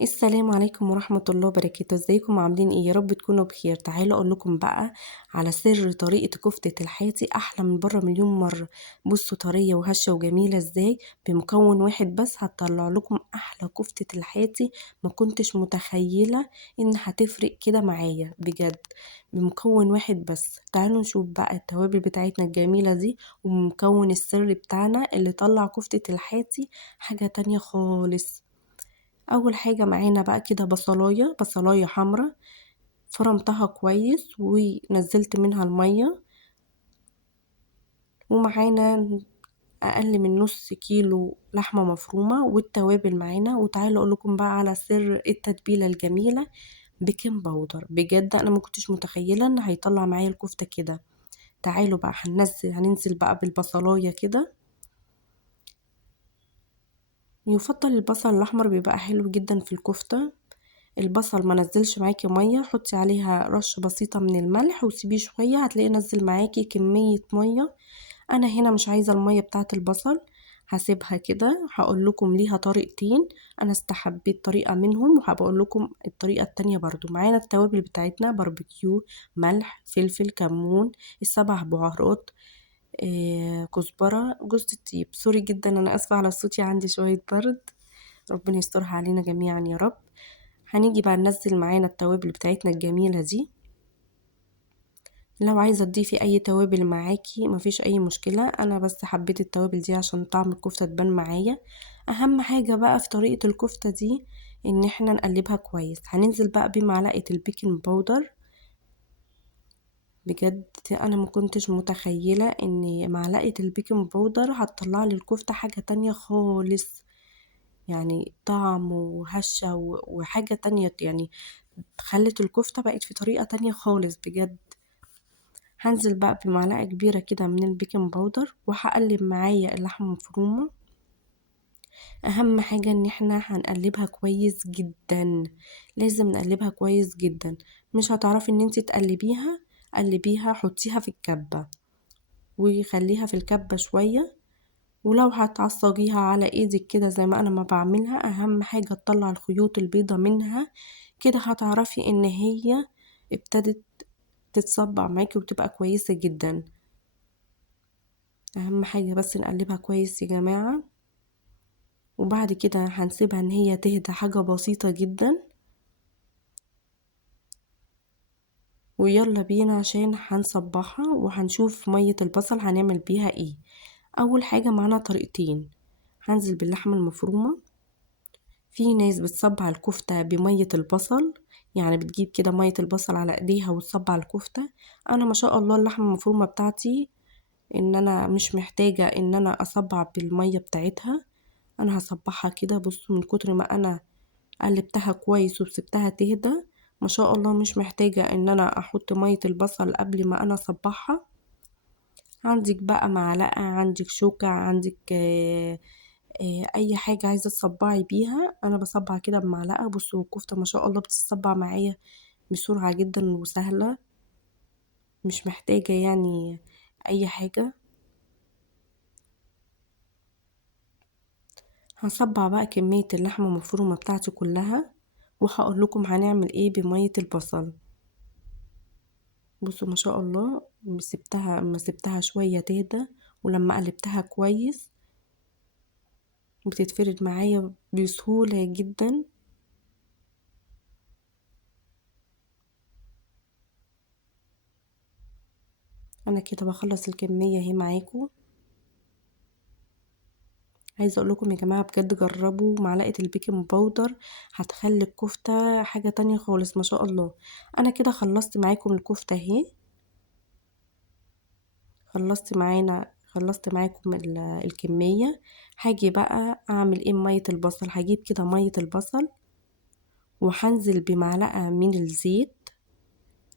السلام عليكم ورحمة الله وبركاته. ازيكم عاملين ايه؟ يا رب تكونوا بخير. تعالوا اقول لكم بقى على سر طريقة كفتة الحاتي احلى من بره مليون مرة. بصوا طرية وهشة وجميلة ازاي. بمكون واحد بس هتطلع لكم احلى كفتة الحاتي. ما كنتش متخيلة ان هتفرق كده معايا بجد. بمكون واحد بس. تعالوا نشوف بقى التوابل بتاعتنا الجميلة دي ومكون السر بتاعنا اللي طلع كفتة الحاتي حاجة تانية خالص. اول حاجة معانا بقى كده بصلاية حمرا. فرمتها كويس ونزلت منها المية. ومعانا اقل من نص كيلو لحمة مفرومة والتوابل معانا. وتعالوا اقول لكم بقى على سر التتبيلة الجميلة. بيكنج باودر. بجد انا ما كنتش متخيلة ان هيطلع معايا الكفتة كده. تعالوا بقى هننزل بقى بالبصلاية كده. يفضل البصل الاحمر بيبقى حلو جدا في الكفتة. البصل ما نزلش معاكي ميه، حطي عليها رش بسيطه من الملح وسيبيه شويه هتلاقي نزل معاكي كميه ميه. انا هنا مش عايزه الميه بتاعه البصل. هسيبها كده. هقول لكم ليها طريقتين. انا استحبيت طريقه منهم وهبقول لكم الطريقه التانية برضو. معانا التوابل بتاعتنا باربيكيو، ملح، فلفل، كمون، السبع بهارات، كزبره، جوز الطيب. سوري جدا انا اسفه على صوتي، عندي شويه برد. ربنا يسترها علينا جميعا يا رب. هنيجي بقى ننزل معانا التوابل بتاعتنا الجميلة دي. لو عايزة تضيفي اي توابل معاكي مفيش اي مشكلة، انا بس حبيت التوابل دي عشان طعم الكفتة تبان معايا. اهم حاجة بقى في طريقة الكفتة دي ان احنا نقلبها كويس. هننزل بقى بمعلقة البيكنج باودر. بجد انا ما كنتش متخيلة ان معلقة البيكنج باودر هتطلع لي الكفتة حاجة تانية خالص. يعني طعم وهشة وحاجة تانية يعني. خلت الكفتة بقت في طريقة تانية خالص بجد. هنزل بقى بمعلقة كبيرة كده من البيكنج باودر وهقلب معايا اللحمة المفرومة. اهم حاجة ان احنا هنقلبها كويس جدا. لازم نقلبها كويس جدا. مش هتعرفي ان انتي تقلبيها. قلبيها حطيها في الكبة وخليها في الكبة شوية. ولو هتعصجيها على ايدك كده زي ما انا ما بعملها، اهم حاجة تطلع الخيوط البيضة منها. كده هتعرفي ان هي ابتدت تتصبع معاكي وتبقى كويسة جدا. اهم حاجة بس نقلبها كويس يا جماعة. وبعد كده هنسيبها ان هي تهدى حاجة بسيطة جدا. ويلا بينا عشان هنصبحها وهنشوف مية البصل هنعمل بيها ايه. اول حاجة معانا طريقتين. هنزل باللحمة المفرومة. في ناس بتصبع الكفتة بمية البصل. يعني بتجيب كده مية البصل على ايديها وتصبع الكفتة. انا ما شاء الله اللحمة المفرومة بتاعتي ان انا مش محتاجة ان انا اصبع بالمية بتاعتها. انا هصبعها كده. بصوا من كتر ما انا قلبتها كويس وسبتها تهدى، ما شاء الله مش محتاجة ان انا احط مية البصل قبل ما انا اصبعها. عندك بقى معلقة، عندك شوكة، عندك اي حاجة عايزة تصبعي بيها. انا بصبع كده بمعلقة. بصوا الكفتة ما شاء الله بتتصبع معايا بسرعة جدا وسهلة. مش محتاجة يعني اي حاجة. هصبع بقى كمية اللحمة المفرومة بتاعتي كلها. وهقول لكم هنعمل ايه بمية البصل. بصوا ما شاء الله ما سبتها شوية تهدى. ولما قلبتها كويس بتتفرد معايا بسهولة جدا. انا كده بخلص الكمية اهي معاكم. عايزة اقول لكم يا جماعة بجد جربوا معلقة البيكنج باودر. هتخلي الكفتة حاجة تانية خالص ما شاء الله. انا كده خلصت معاكم الكفتة اهي. خلصت معاكم الكمية. هاجي بقى اعمل ايه بمية البصل. هجيب كده مية البصل وهنزل بمعلقة من الزيت.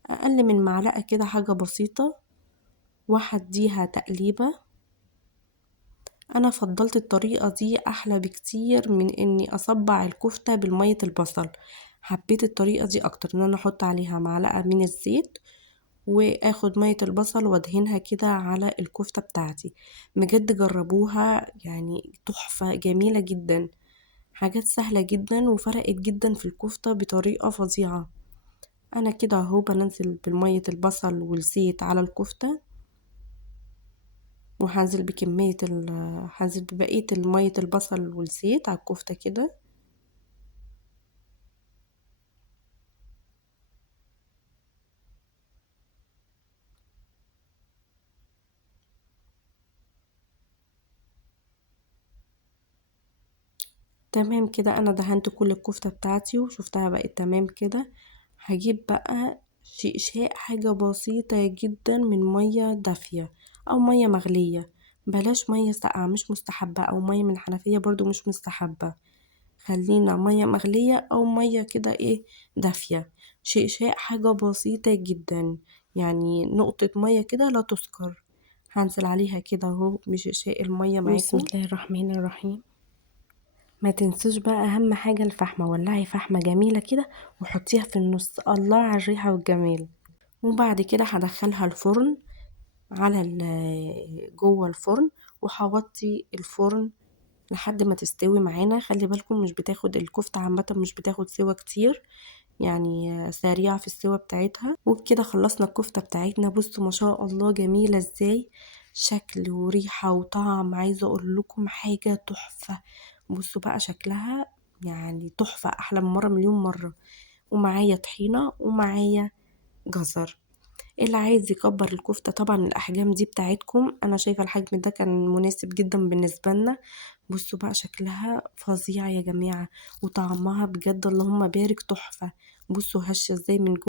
اقل من معلقة كده حاجة بسيطة. وهديها تقليبة. انا فضلت الطريقة دي احلى بكتير من اني اصبع الكفتة بالمية البصل. حبيت الطريقة دي اكتر ان انا احط عليها معلقة من الزيت واخد مية البصل وادهنها كده على الكفتة بتاعتي. بجد جربوها يعني تحفة جميلة جدا. حاجات سهلة جدا وفرقت جدا في الكفتة بطريقة فظيعة. انا كده اهو بنزل بالمية البصل والزيت على الكفتة، وهنزل بكمية هنزل ببقية مية البصل والزيت على الكفتة كده. تمام كده، انا دهنت كل الكفتة بتاعتي وشفتها بقت تمام كده. هجيب بقى شيء حاجة بسيطة جدا من مية دافية او مية مغلية، بلاش مية ساقعة مش مستحبة، او مية من الحنفية برضو مش مستحبة، خلينا مية مغلية او مية كده دافية. حاجة بسيطة جدا، يعني نقطة مية كده لا تذكر. هنزل عليها كده اهو بشقشاق المية بسم معاكم. الله الرحمن الرحيم. ما تنسوش بقى اهم حاجة الفحمة، ولعي فحمة جميلة كده وحطيها في النص، الله على الريحة والجمال. وبعد كده هدخلها الفرن على جوه الفرن، وهوطي الفرن لحد ما تستوي معانا. خلي بالكم مش بتاخد الكفتة عامة، مش بتاخد سوا كتير، يعني سريعة في السوا بتاعتها. وبكده خلصنا الكفتة بتاعتنا. بصوا ما شاء الله جميلة ازاي، شكل وريحة وطعم، عايزة اقول لكم حاجة تحفة. بصوا بقى شكلها يعني تحفة، احلى من مرة مليون مرة. ومعايا طحينة ومعايا جزر. اللي عايز يكبر الكفتة طبعا الأحجام دي بتاعتكم، أنا شايفة الحجم ده كان مناسب جدا بالنسبة لنا. بصوا بقى شكلها فظيع يا جماعة، وطعمها بجد اللهم بارك تحفة. بصوا هشة ازاي من جوه.